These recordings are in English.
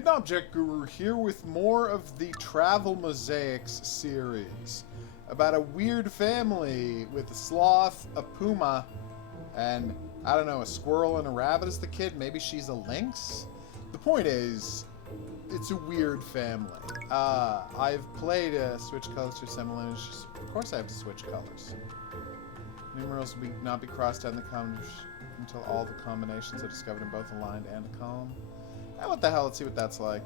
Hidden Object Guru here with more of the Travel Mosaics series. About a weird family with a sloth, a puma, and, I don't know, a squirrel and a rabbit as the kid. Maybe she's a lynx? The point is, it's a weird family. I've played Switch Colors to Semblance. Of course I have to switch colors. Numerals will not be crossed out in the columns until all the combinations are discovered in both a line and a column. What the hell? Let's see what that's like.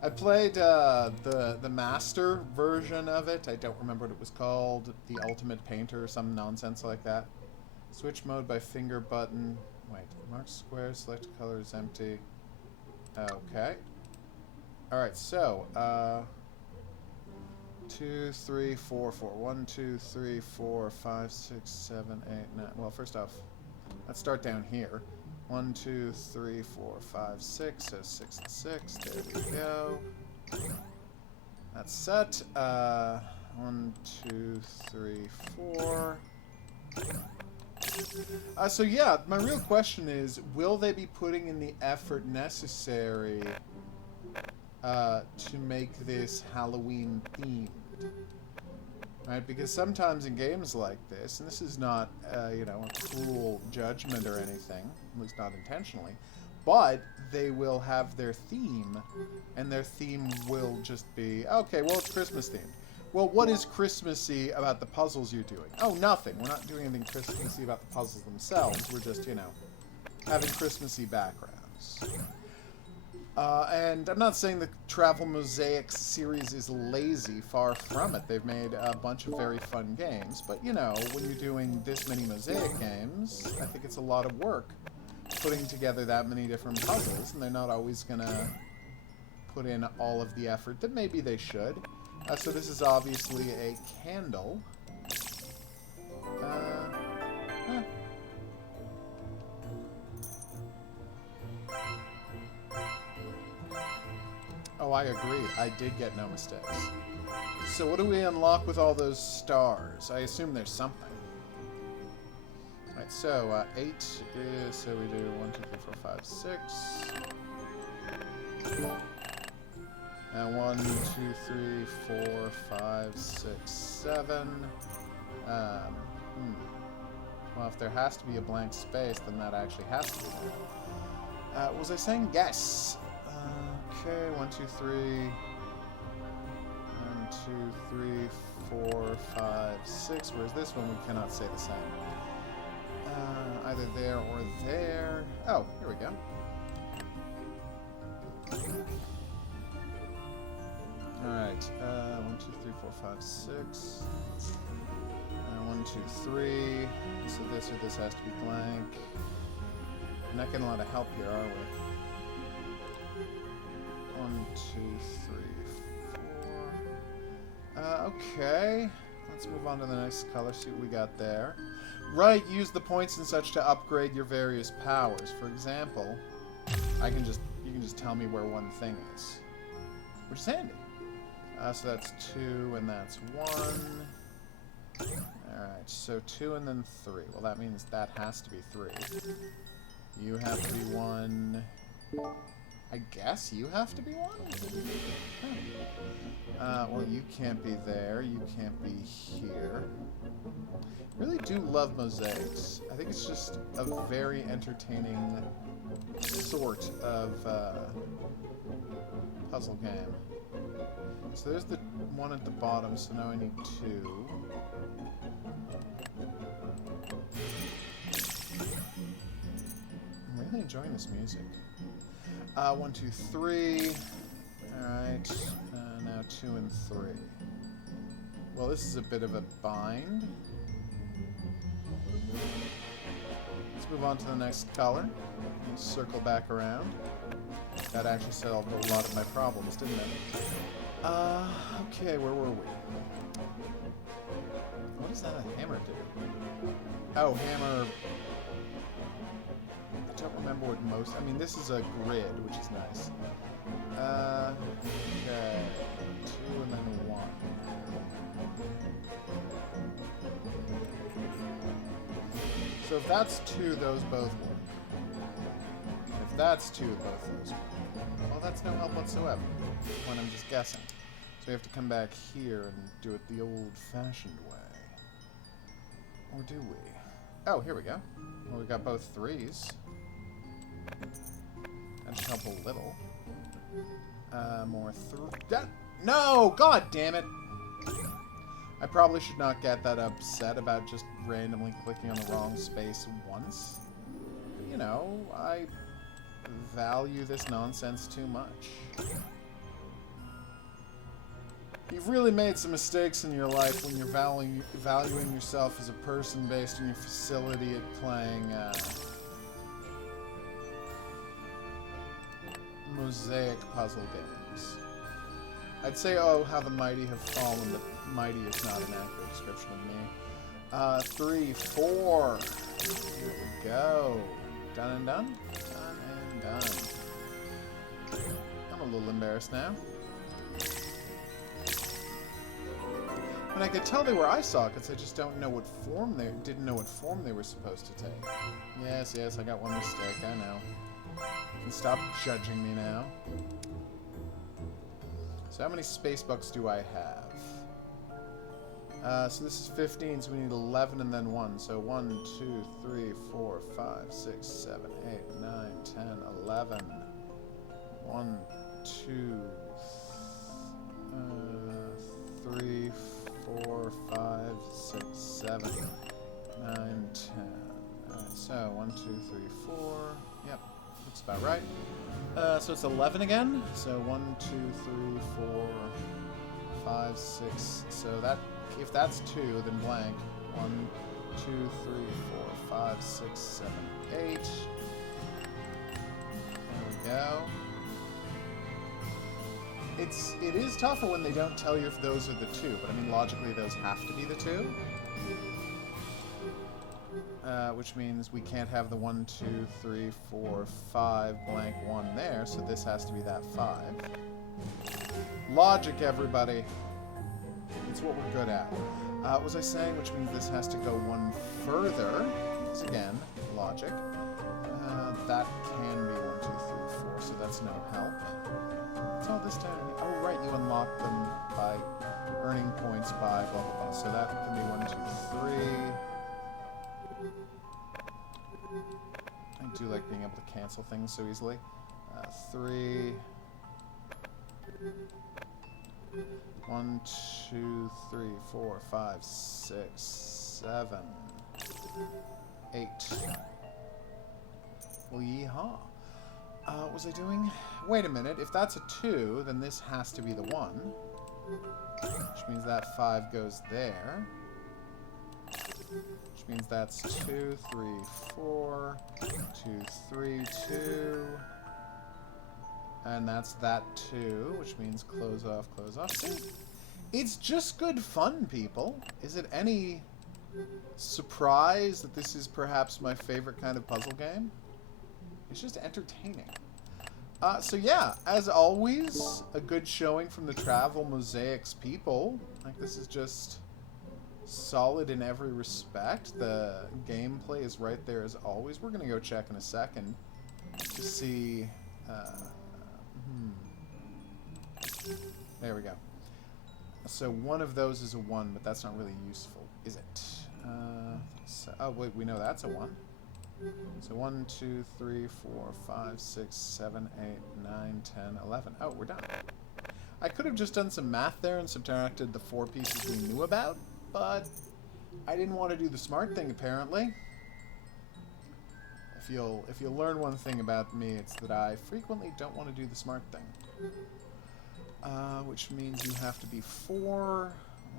I played the master version of it. I don't remember what it was called. The Ultimate Painter or some nonsense like that. Switch mode by finger button. Wait, mark square, select color is empty. Okay. Alright, so, 2, 3, 4, 4. 1, 2, 3, 4, 5, 6, 7, 8, 9. Well, first off, let's start down here. 1, 2, 3, 4, 5, 6. So 6 and 6. There we go. That's set. 1, 2, 3, 4. So yeah, my real question is, will they be putting in the effort necessary to make this Halloween themed? Right, because sometimes in games like this, and this is not, you know, a cruel judgment or anything, at least not intentionally, but they will have their theme, and their theme will just be, okay, well, it's Christmas themed. Well, what is Christmassy about the puzzles you're doing? Oh, nothing. We're not doing anything Christmassy about the puzzles themselves. We're just, you know, having Christmassy backgrounds. And I'm not saying the Travel Mosaics series is lazy, far from it. They've made a bunch of very fun games, but you know, when you're doing this many Mosaic games, I think it's a lot of work putting together that many different puzzles, and they're not always gonna put in all of the effort that maybe they should. So this is obviously a candle. Oh, I agree. I did get no mistakes. So what do we unlock with all those stars? I assume there's something. Alright, so 8 is... So we do 1, 2, 3, 4, 5, 6. And 1, 2, 3, 4, 5, 6, 7. Well, if there has to be a blank space, then that actually has to be there. Was I saying yes? Okay, 1, 2, 3. 1, 2, 3, 4, 5, 6. Whereas this one, we cannot say the same. Either there or there. Oh, here we go. Alright, 1, 2, 3, 4, 5, 6. 1, 2, 3. So this or this has to be blank. We're not getting a lot of help here, are we? 1, 2, 3, 4. Okay. Let's move on to the next color, see what we got there. Right, use the points and such to upgrade your various powers. For example, you can just tell me where one thing is. Which is handy. So that's 2 and that's 1. Alright, so 2 and then 3. Well, that means that has to be 3. You have to be 1. I guess you have to be 1? Well, you can't be there. You can't be here. Really do love Mosaics. I think it's just a very entertaining sort of puzzle game. So there's the one at the bottom, so now I need 2. I'm really enjoying this music. 1, 2, 3. Alright. Now 2 and 3. Well, this is a bit of a bind. Let's move on to the next color. Let's circle back around. That actually solved a lot of my problems, didn't it? Okay, where were we? What does that hammer do? Oh, hammer... I don't remember what most... I mean, this is a grid, which is nice. Okay. 2 and then 1. So if that's 2, those both work. If that's 2, both those work. Well, that's no help whatsoever when I'm just guessing. So we have to come back here and do it the old-fashioned way. Or do we? Oh, here we go. Well, we got both 3s. That should help a little. More no! God damn it! I probably should not get that upset about just randomly clicking on the wrong space once. But, you know, I value this nonsense too much. You've really made some mistakes in your life when you're valuing yourself as a person based on your facility at playing Mosaic puzzle games. I'd say, oh, how the mighty have fallen, but mighty is not an accurate description of me. 3, 4. Here we go. Done and done? Done and done. I'm a little embarrassed now. And I could tell they were eye sockets, I just don't know what form didn't know what form they were supposed to take. Yes, I got one mistake, I know. You can stop judging me now. So how many space bucks do I have? So this is 15, so we need 11 and then 1. So 1, 2, 3, 4, 5, 6, 7, 8, 9, 10, 11. 1, 2, 3, 4, 5, 6, 7, 9, 10. Alright, so 1, 2, 3, 4. Yep, looks about right. So it's 11 again. So 1, 2, 3, 4, 5, 6. So that, if that's 2, then blank. 1, 2, 3, 4, 5, 6, 7, 8. There we go. It is tougher when they don't tell you if those are the 2, but I mean logically those have to be the 2. Which means we can't have the 1, 2, 3, 4, 5 blank 1 there, so this has to be that 5. Logic, everybody. It's what we're good at. What was I saying? Which means this has to go 1 further. Because again, logic. That can be 1, 2, 3, 4, so that's no help. What's all this time? Oh, right, you unlock them by earning points by blah, blah, blah. So that can be 1, 2, 3. I do like being able to cancel things so easily. 3. 1, 2, 3, 4, 5, 6, 7, 8. Well, yeehaw. What was I doing? Wait a minute. If that's a 2, then this has to be the 1. Which means that 5 goes there. Which means that's 2, 3, 4, 2, 3, 2. And that's that 2, which means close off, close off. See? It's just good fun, people. Is it any surprise that this is perhaps my favorite kind of puzzle game? It's just entertaining. So yeah, as always, a good showing from the Travel Mosaics people. Like, this is just solid in every respect. The gameplay is right there as always. We're gonna go check in a second to see... There we go. So one of those is a 1, but that's not really useful, is it? Oh, wait, we know that's a 1. So 1, 2, 3, 4, 5, 6, 7, 8, 9, 10, 11. Oh, we're done. I could have just done some math there and subtracted the 4 pieces we knew about, but I didn't want to do the smart thing, apparently. If you'll learn one thing about me, it's that I frequently don't want to do the smart thing. Which means you have to be 4.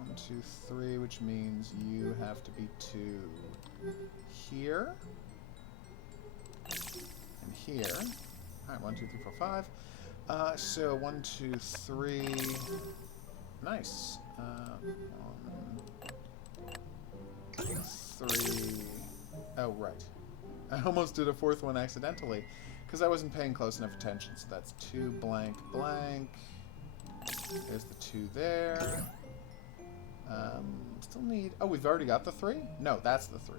1, 2, 3, which means you have to be 2 here. And here. Alright, 1, 2, 3, 4, 5. So 1, 2, 3. Nice. 1, 3. Oh, right. I almost did a 4th one accidentally, because I wasn't paying close enough attention. So that's 2 blank blank. There's the 2 there. Still need... Oh, we've already got the 3? No, that's the 3.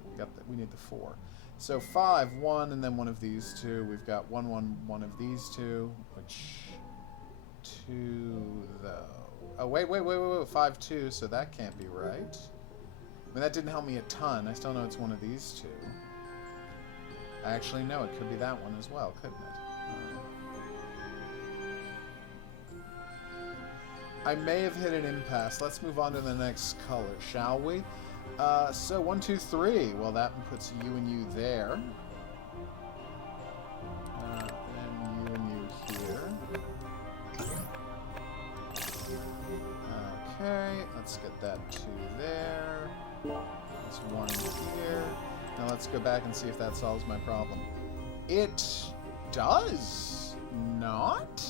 We need the 4. So 5, 1, and then one of these two. We've got 1, 1, one of these two, which 2 though. Oh wait, 5, 2. So that can't be right. I mean, that didn't help me a ton. I still know it's one of these two. Actually, no, it could be that one as well, couldn't it? I may have hit an impasse. Let's move on to the next color, shall we? So 1, 2, 3. Well, that puts you and you there. And you and you here. Okay, let's get that 2 there. That's 1 here. Now let's go back and see if that solves my problem. It does not.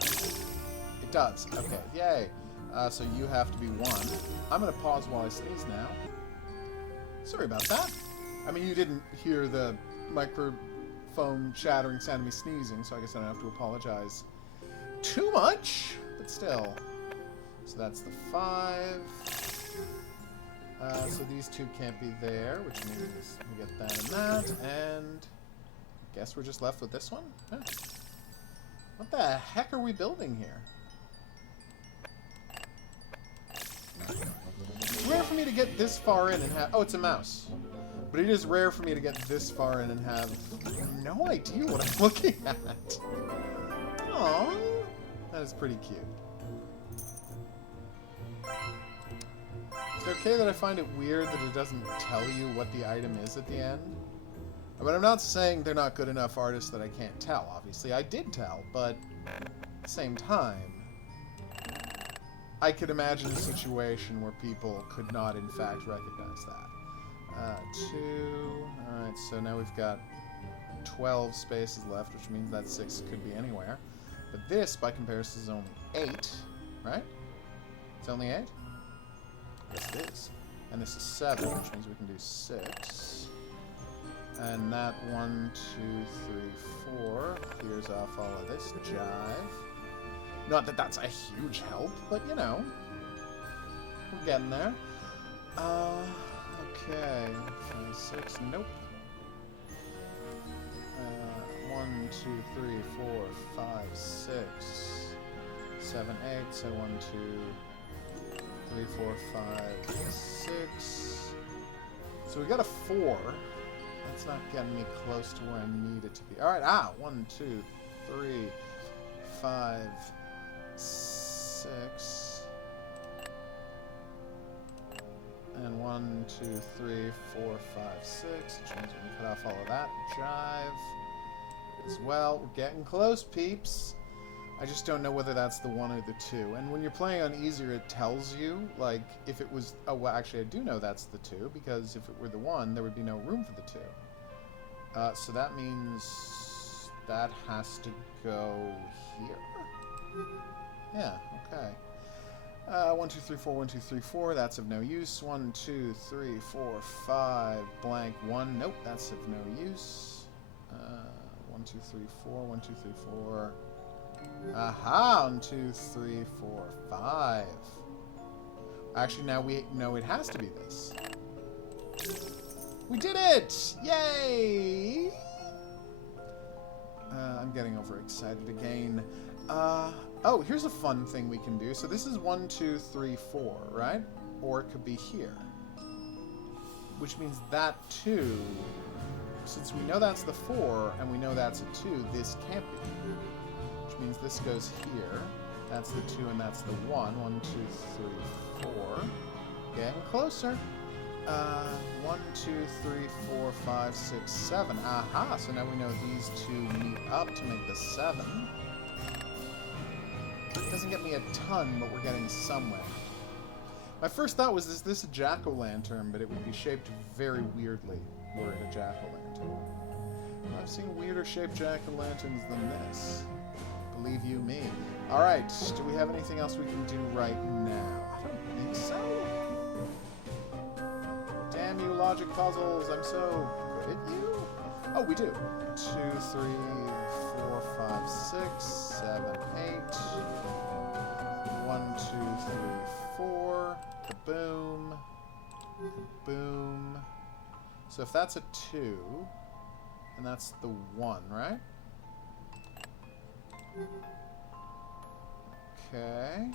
It does. Okay, yay. So you have to be 1. I'm going to pause while I sneeze now. Sorry about that. I mean, you didn't hear the microphone shattering sound of me sneezing, so I guess I don't have to apologize too much, but still. So that's the 5. So these two can't be there, which means we get that and that, and I guess we're just left with this one? Huh. What the heck are we building here? It's rare for me to get this far in and have... Oh, it's a mouse. But it is rare for me to get this far in and have no idea what I'm looking at. Aww. That is pretty cute. Is it okay that I find it weird that it doesn't tell you what the item is at the end? But I'm not saying they're not good enough artists that I can't tell. Obviously, I did tell, but at the same time, I could imagine a situation where people could not, in fact, recognize that. 2. Alright, so now we've got 12 spaces left, which means that 6 could be anywhere. But this, by comparison, is only 8, right? It's only 8? Yes, it is. And this is 7, which means we can do 6. And that 1, 2, 3, 4 clears off all of this jive. Not that that's a huge help, but you know, we're getting there. Okay, 5, 6, nope. 1, 2, 3, 4, 5, 6, 7, 8. So 1, 2, 3, 4, 5, 6. So we got a 4. That's not getting me close to where I need it to be. Alright, 1, 2, 3, 5, 6. And 1, 2, 3, 4, 5, 6. Which means we can cut off all of that jive as well. We're getting close, peeps. I just don't know whether that's the 1 or the 2. And when you're playing on easier, it tells you, like, if it was... Oh, well, actually, I do know that's the 2, because if it were the 1, there would be no room for the 2. So that means that has to go here. Yeah, okay. 1, 2, 3, 4, 1, 2, 3, 4. That's of no use. 1, 2, 3, 4, 5. Blank 1. Nope, that's of no use. 1, 2, 3, 4. 1, 2, 3, 4. Aha! 1, 2, 3, 4, 5. Actually, now we know it has to be this. We did it! Yay! I'm getting overexcited again. Oh, here's a fun thing we can do. So this is 1, 2, 3, 4, right? Or it could be here. Which means that 2, since we know that's the 4, and we know that's a 2, this can't be. Which means this goes here. That's the 2, and that's the 1. 1, 2, 3, 4. Getting closer. 1, 2, 3, 4, 5, 6, 7. Aha! So now we know these two meet up to make the 7. It doesn't get me a ton, but we're getting somewhere. My first thought was, is this a jack-o'-lantern? But it would be shaped very weirdly were it a jack-o'-lantern. I've seen weirder shaped jack-o'-lanterns than this. Believe you me. Alright, do we have anything else we can do right now? I don't think so. Damn you, logic puzzles. I'm so good at you. Oh, we do. 2, 3, 4, 5, 6, 7, 8. 1, 2, 3, 4. Kaboom. Kaboom. So if that's a 2, and that's the 1, right? Okay.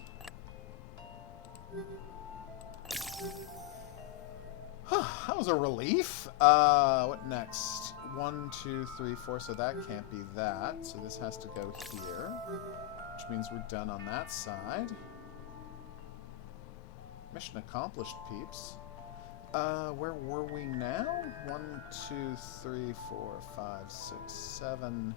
That was a relief. What next? 1, 2, 3, 4. So that can't be that. So this has to go here, which means we're done on that side. Mission accomplished, peeps. Where were we now? 1, 2, 3, 4, 5, 6, 7.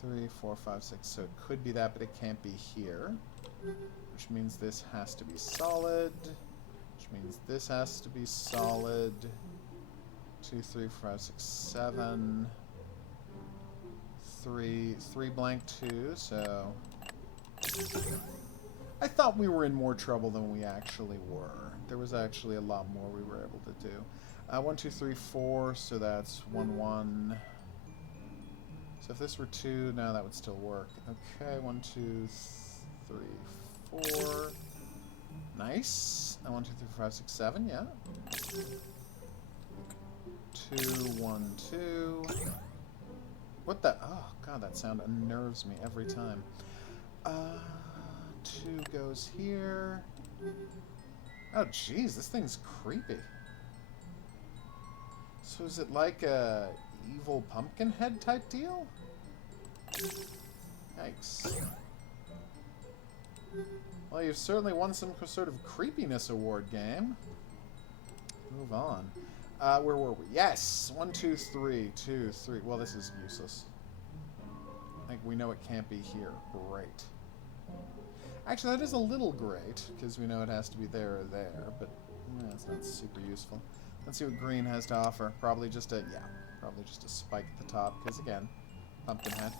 3, 4, 5, 6. So it could be that, but it can't be here. Which means this has to be solid. Which means this has to be solid. 2, 3, 4, 5, 6, 7. 3 blank 2, so... I thought we were in more trouble than we actually were. There was actually a lot more we were able to do. 1, 2, 3, 4, so that's 1, 1. So if this were 2, no, that would still work. Okay, 1, 2, 3, 4. Nice. 1, 2, 3, 4, 5, 6, 7, yeah. 2, 1, 2. What the? Oh, God, that sound unnerves me every time. 2 goes here. Oh, jeez, this thing's creepy. So is it like a evil pumpkin head type deal? Yikes. Well, you've certainly won some sort of creepiness award, game. Move on. Where were we? Yes! 1, 2, 3. 2, 3. Well, this is useless. I think we know it can't be here. Great. Actually, that is a little great, because we know it has to be there or there, but it's not super useful. Let's see what green has to offer. Probably just a, probably just a spike at the top, because again, pumpkin head.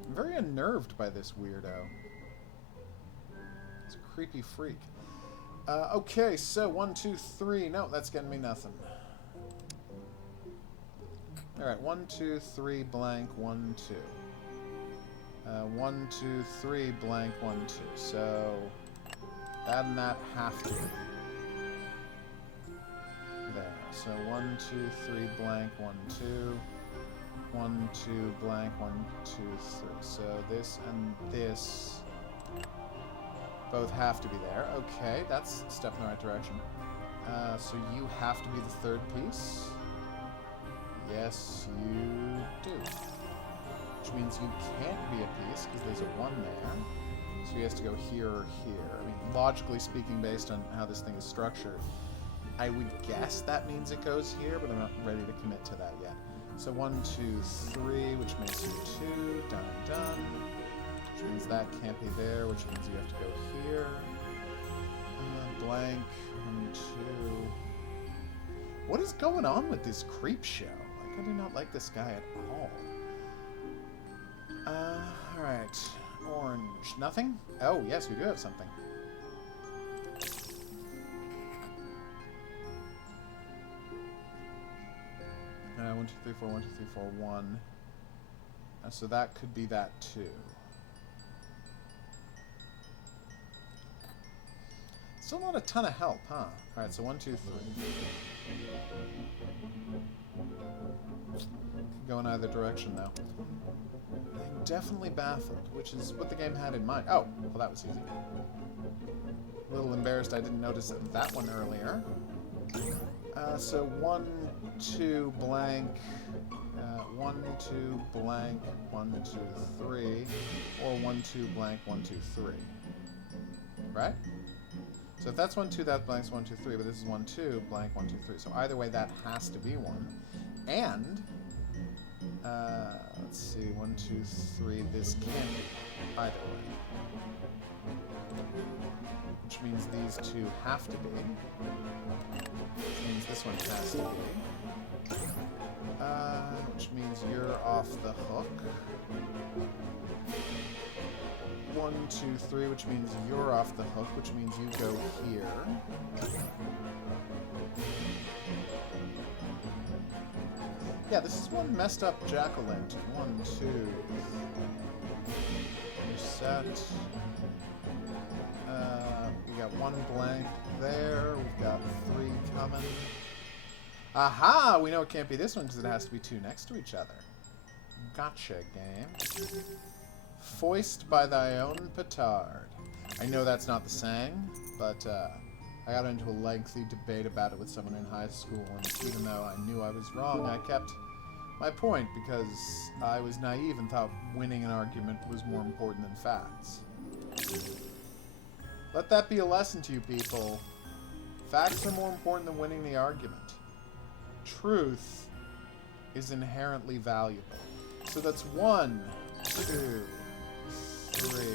I'm very unnerved by this weirdo. It's a creepy freak. Okay, so 1, 2, 3. No, that's getting me nothing. Alright, 1, 2, 3, blank, 1, 2. 1, 2, 3, blank, 1, 2. So, that and that have to be there. So, 1, 2, 3, blank, 1, 2. 1, 2, blank, 1, 2, 3. So, this and this both have to be there. Okay, that's a step in the right direction. So, you have to be the third piece. Yes, you do. Which means you can't be a piece, because there's a 1 there. So he has to go here or here. I mean, logically speaking, based on how this thing is structured, I would guess that means it goes here, but I'm not ready to commit to that yet. So 1, 2, 3, which makes you 2. Done and done. Which means that can't be there, which means you have to go here. Blank. 1, 2. What is going on with this creep show? I do not like this guy at all. Alright. Orange. Nothing? Oh, yes, we do have something. One, 2, 3, 4, 1, 2, 3, 4, 1. So that could be that too. Still not a ton of help, huh? Alright, so 1, 2, 3. Could go in either direction, though. I'm definitely baffled, which is what the game had in mind. Oh, well, that was easy. A little embarrassed I didn't notice that one earlier. So 1, 2, blank. 1, 2, blank. 1, 2, 3. Or 1, 2, blank. 1, 2, 3. Right? So if that's 1, 2, that blank's 1, 2, 3, but this is 1, 2, blank, 1, 2, 3. So either way, that has to be 1. And, let's see, 1, 2, 3, this can't be either way. Which means these two have to be. Which means this one has to be. Which means you're off the hook. 1, 2, 3, which means you're off the hook, which means you go here. Yeah, this is one messed up jack-o'-lantern. 1, 2. Reset. got one blank there. We've got 3 coming. Aha! We know it can't be this one because it has to be 2 next to each other. Gotcha, game. Foist by thy own petard. I know that's not the saying, but I got into a lengthy debate about it with someone in high school, and even though I knew I was wrong, I kept my point because I was naive and thought winning an argument was more important than facts. Let that be a lesson to you people. Facts are more important than winning the argument. Truth is inherently valuable. So that's 1, 2, 3,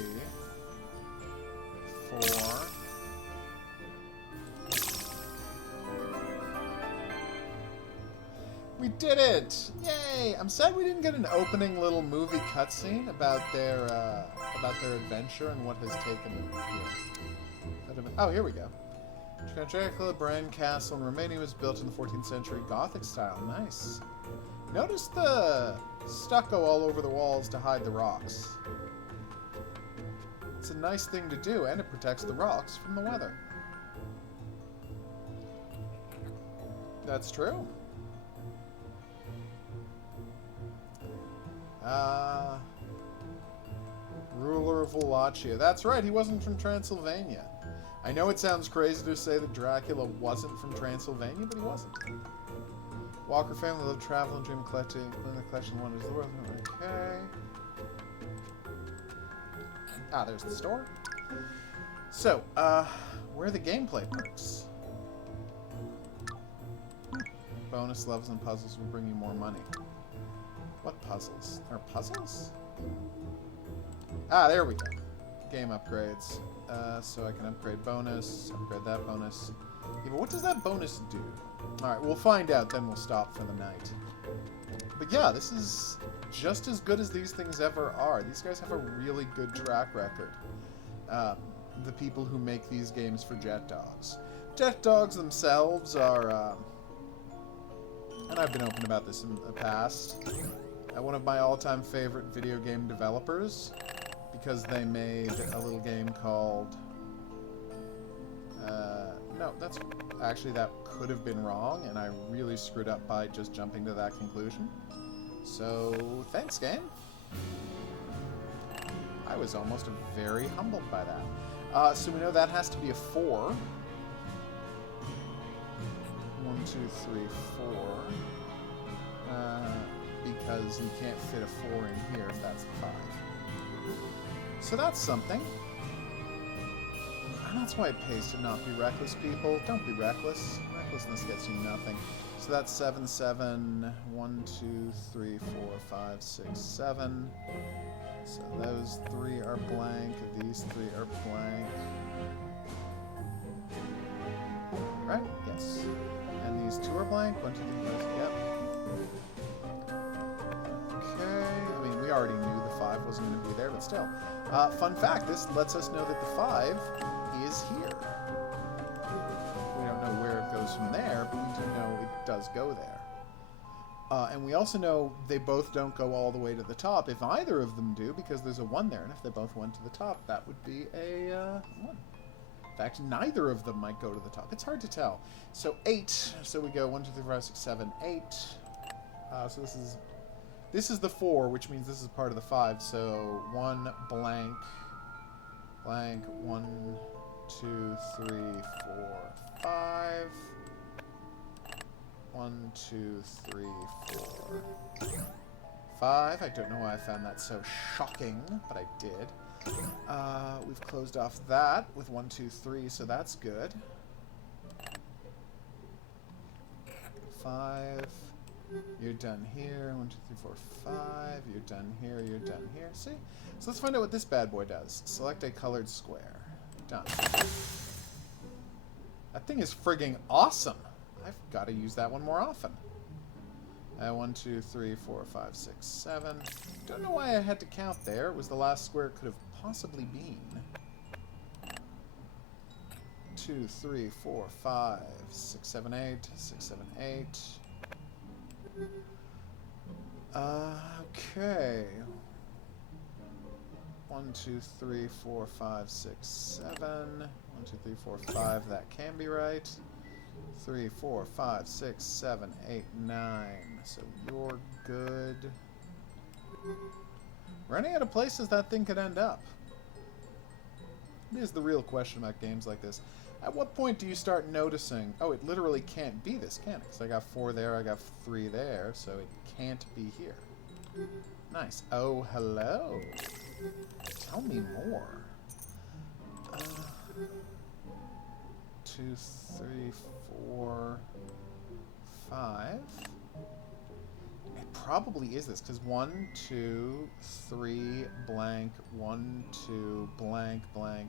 4. We did it! Yay! I'm sad we didn't get an opening little movie cutscene about their adventure and what has taken them here. Oh, here we go. Dracula Bran Castle in Romania was built in the 14th century Gothic style. Nice. Notice the stucco all over the walls to hide the rocks. It's a nice thing to do, and it protects the rocks from the weather. That's true. Ruler of Wallachia. That's right, he wasn't from Transylvania. I know it sounds crazy to say that Dracula wasn't from Transylvania, but he wasn't. Walker family lived travel and dream collecting. The collection wonders of the world. Okay. Ah, there's the store. So, where are the gameplay perks? Bonus levels and puzzles will bring you more money. What puzzles? There are puzzles? Ah, there we go. Game upgrades. So I can upgrade bonus, upgrade that bonus. Yeah, but what does that bonus do? Alright, we'll find out, then we'll stop for the night. But yeah, this is just as good as these things ever are. These guys have a really good track record. The people who make these games for Jet Dogs. Jet Dogs themselves are, and I've been open about this in the past, one of my all-time favorite video game developers, because they made a little game called... no, that's... Actually, that could have been wrong, and I really screwed up by just jumping to that conclusion. So, thanks, game. I was almost very humbled by that. So we know that has to be a 4. 1, 2, 3, 4. Because you can't fit a 4 in here if that's the 5. So that's something. And that's why it pays to not be reckless, people. Don't be reckless. Recklessness gets you nothing. So that's 7, 7. 1, 2, 3, 4, 5, 6, 7. So those 3 are blank. These 3 are blank. Right? Yes. And these 2 are blank. 1, 2, 3, 4, yep. I mean, we already knew the 5 wasn't going to be there, but still. Fun fact, this lets us know that the 5 is here. We don't know where it goes from there, but we do know it does go there. And we also know they both don't go all the way to the top. If either of them do, because there's a 1 there, and if they both went to the top, that would be a 1. In fact, neither of them might go to the top. It's hard to tell. So 8. So we go 1, 2, 3, 4, 5, 6, 7, 8. So this is the 4, which means this is part of the 5. So 1 blank, blank, 1, 2, 3, 4, 5. 1, 2, 3, 4, 5. I don't know why I found that so shocking, but I did. We've closed off that with 1, 2, 3, so that's good. 5. You're done here. 1, 2, 3, 4, 5. You're done here. You're done here. See? So let's find out what this bad boy does. Select a colored square. Done. That thing is frigging awesome. I've got to use that one more often. 1, 2, 3, 4, 5, 6, 7. Don't know why I had to count there. It was the last square it could have possibly been. 2, 3, 4, 5, 6, 7, 8. 6, 7, 8. Okay. 1, 2, 3, 4, 5, 6, 7. 1, 1, 2, 3, 4, 5. That can be right. 3, 4, 5, 6, 7, 8, 9. So you're good. Running out of places that thing could end up. It is the real question about games like this. At what point do you start noticing, oh, it literally can't be this, can it? Because I got 4 there, I got 3 there, so it can't be here. Nice. Oh, hello. Tell me more. 2, 3, 4, 5. It probably is this, because 1, 2, 3, blank, 1, 2, blank, blank,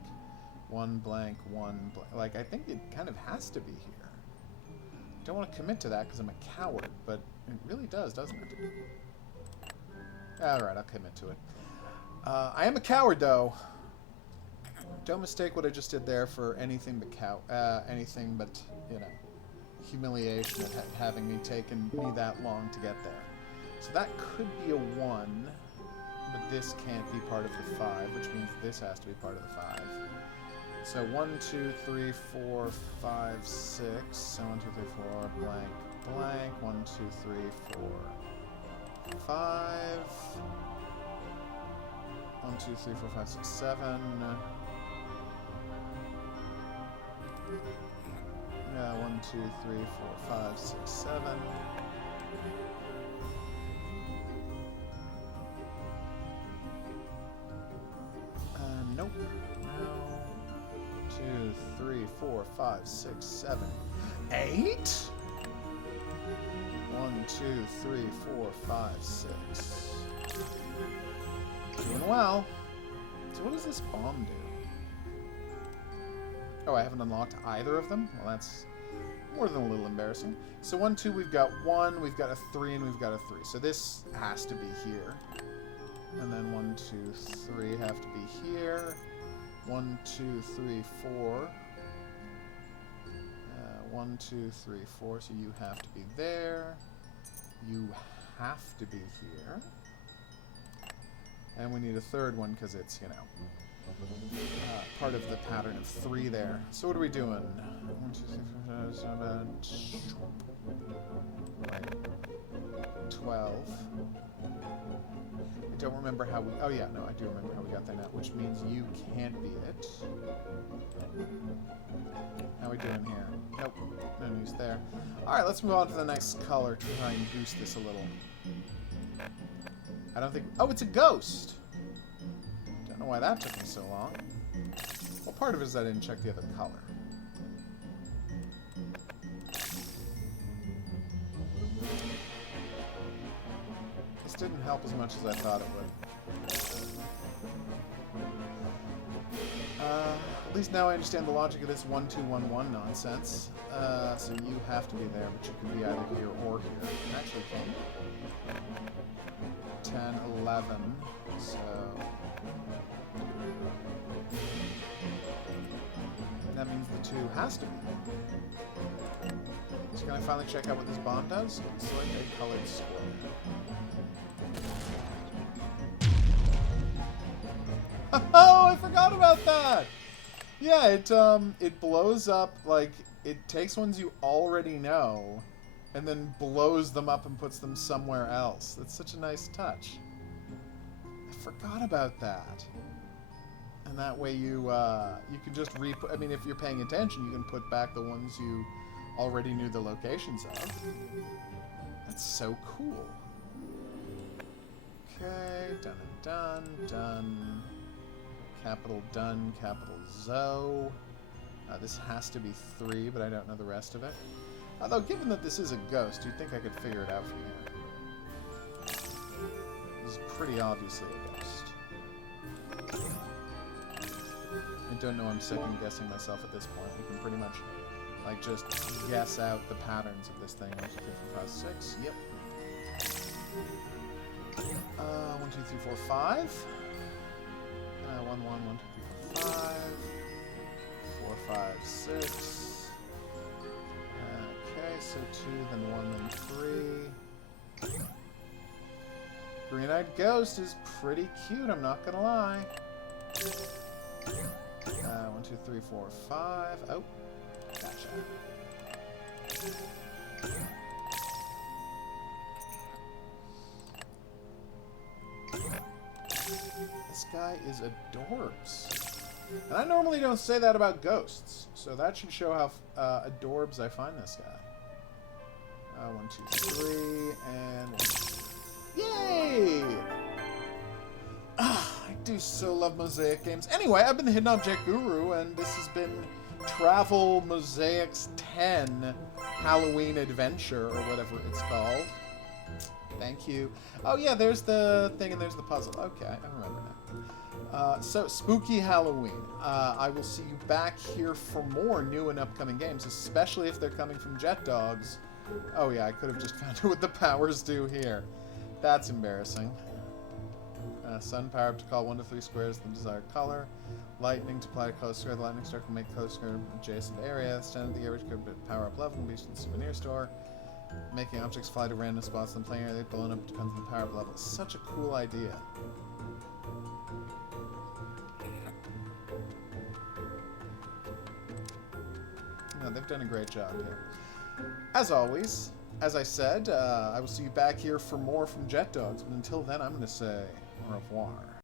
1 blank, 1 blank. Like, I think it kind of has to be here. I don't want to commit to that because I'm a coward, but it really does, doesn't it? Alright, I'll commit to it. I am a coward, though. Don't mistake what I just did there for anything but anything but, you know, humiliation of having me taken me that long to get there. So that could be a 1, but this can't be part of the 5, which means this has to be part of the 5. So 1, 2, 3, 4, 5, 6. So 1, 2, 3, 4, blank, blank. 1, 2, 3, 4, 5. 1, 2, 3, 4, 5, 6, 7. Yeah, 1, 2, 3, 4, 5, 6, 7. Nope. No. 2, 3, 4, 5, 6, 7, 8. 1, 2, 3, 4, 5, 6. Doing well. So what does this bomb do? Oh, I haven't unlocked either of them? Well, that's more than a little embarrassing. So 1, 2, we've got 1, we've got a 3, and we've got a 3. So this has to be here. And then 1, 2, 3 have to be here. 1, 2, 3, 4. 1, 2, 3, 4. So you have to be there. You have to be here. And we need a third one because it's, you know, part of the pattern of 3 there. So what are we doing? 1, 2, 3, 4, 5, 7, 12. I don't remember how we... Oh, yeah, no, I do remember how we got that out, which means you can't be it. How are we doing here? Nope, no news there. Alright, let's move on to the next color to try and boost this a little. I don't think... Oh, it's a ghost! Don't know why that took me so long. Well, part of it is I didn't check the other color. This didn't help as much as I thought it would. At least now I understand the logic of this 1, 2, 1, 1 nonsense. So you have to be there, but you could be either here or here. Actually, can 10, 11. So that means the 2 has to be. So can I finally check out what this bomb does? It's like a colored square. Oh, I forgot about that! Yeah, it blows up, like, it takes ones you already know, and then blows them up and puts them somewhere else. That's such a nice touch. I forgot about that. And that way you can just I mean, if you're paying attention, you can put back the ones you already knew the locations of. That's so cool. Okay, done and done, done. Capital done, capital Zo. This has to be 3, but I don't know the rest of it. Although, given that this is a ghost, you'd think I could figure it out from here. This is pretty obviously a ghost. I don't know, I'm second-guessing myself at this point. We can pretty much, like, just guess out the patterns of this thing. 1, 2, 3, 4, 5, 6. Yep. 1, 2, 3, 4, 5. 1, 1, 1, 2, 3, 4, 5. 4, 5, 6. Okay, so 2, then 1, then 3. Green-eyed ghost is pretty cute, I'm not gonna lie. 1, 2, 3, 4, 5. Oh, gotcha. This guy is adorbs. And I normally don't say that about ghosts, so that should show how adorbs I find this guy. 1, 2, 3, and 1. Yay! I do so love Mosaic games. Anyway, I've been the Hidden Object Guru, and this has been Travel Mosaics 10 Halloween Adventure, or whatever it's called. Thank you. Oh yeah, there's the thing and there's the puzzle. Okay, I remember now. So, Spooky Halloween. I will see you back here for more new and upcoming games, especially if they're coming from Jet Dogs. Oh yeah, I could have just found out what the powers do here. That's embarrassing. Sun power up to call 1 to 3 squares the desired color. Lightning to apply to color square. The lightning strike will make color square adjacent area. Stand at the area which could power up level and be in the souvenir store. Making objects fly to random spots in the playing area. They've blown up depends on the power up level. Such a cool idea. No, they've done a great job here. As always, as I said, I will see you back here for more from Jet Dogs. But until then, I'm going to say au revoir.